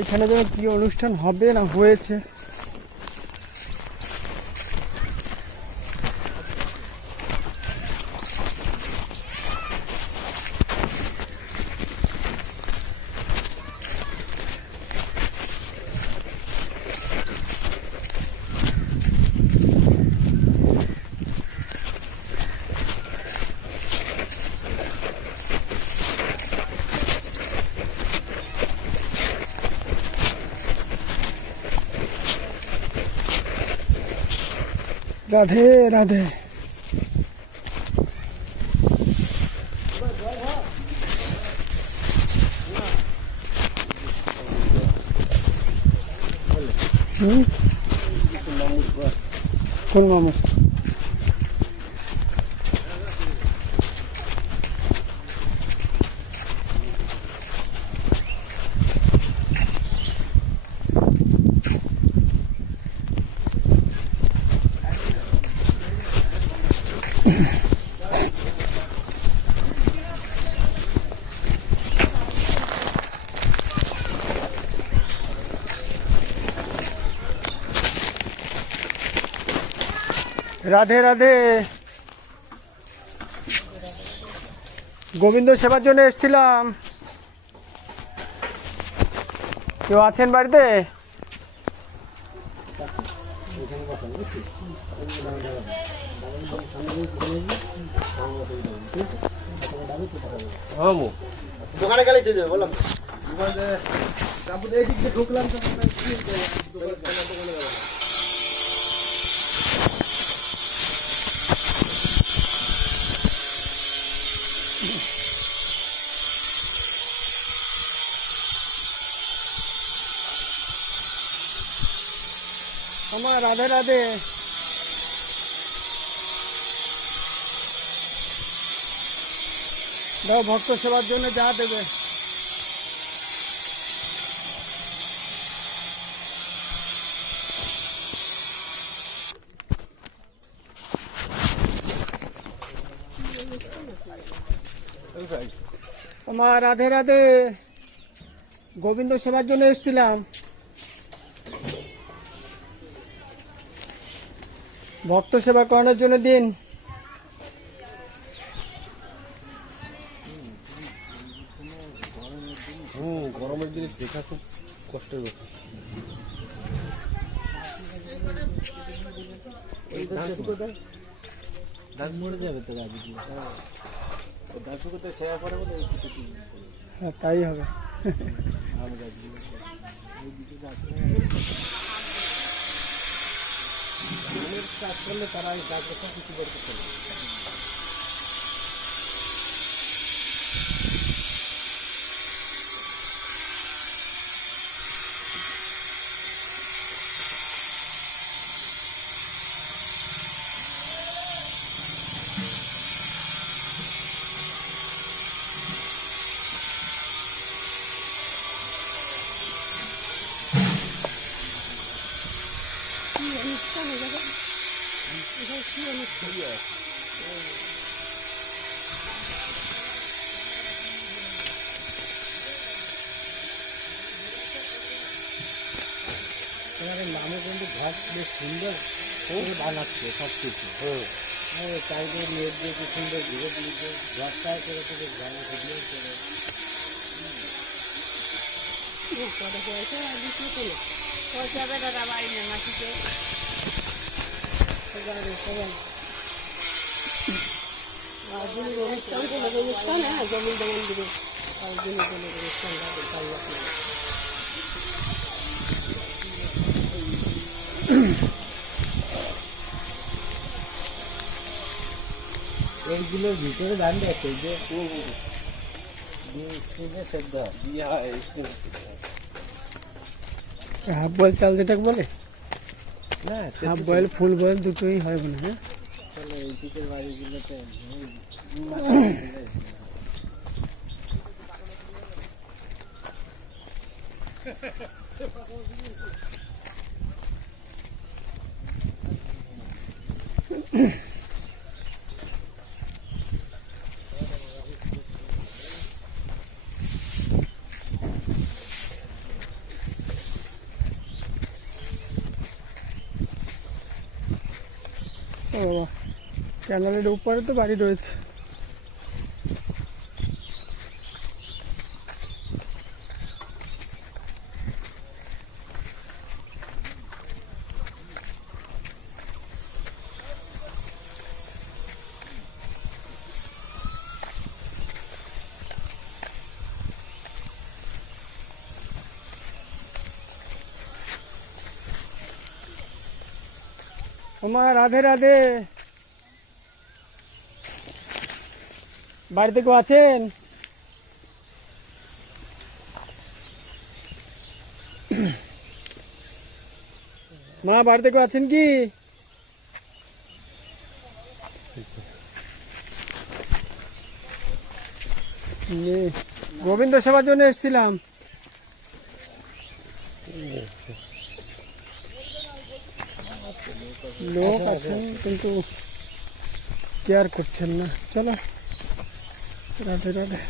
এখানে যেন কি অনুষ্ঠান হবে না হয়েছে। রাধে রাধে। কোন মামু? রাধে রাধে। গোবিন্দ সেবার জন্য এসেছিলাম। কেউ আছেন বাড়িতে? দোকানে গেলে বললাম ঢুকলাম। আমার রাধে রাধে। দাও ভক্ত সেবার জন্য যা দেবে। আমার রাধে রাধে। গোবিন্দ সেবার জন্য এসেছিলাম। ভক্ত সেবা করানোর জন্য দিন। গরমের দিনে দেখা খুব কষ্টের ব্যাপার। হ্যাঁ তাই হবে। কাজ করলে তারা এই কাজ করতে কিছু করতে পারে। নামও কিন্তু ঘর বেশ সুন্দর বানাচ্ছে সব কিছু। চাইলে মেয়ের দিয়ে কি সুন্দর ঘুরে দিয়েছে। ঘরটায় করে থেকে গ্রামে ঘুরিয়ে করে এইগুলোর ভিতরে দাঁড়িয়ে আছে যে হাফ বয়েল চাল যেটাকে বলে না, হাফ বয়েল ফুল বয়েল দুটোই হয় মনে হয়। চলো এই দিকের বাড়িগুলোতে ক্যানালের উপরে তো বাড়ি রয়েছে। ওমা, রাধে রাধে। বাড়িতে কেউ আছেন? মা, বাড়িতে কেউ আছেন কি? নেই। গোবিন্দ সেবার জন্য এসেছিলাম। লোক আছেন কিন্তু কেয়ার করছেন না। চলো, রাধে রাধে।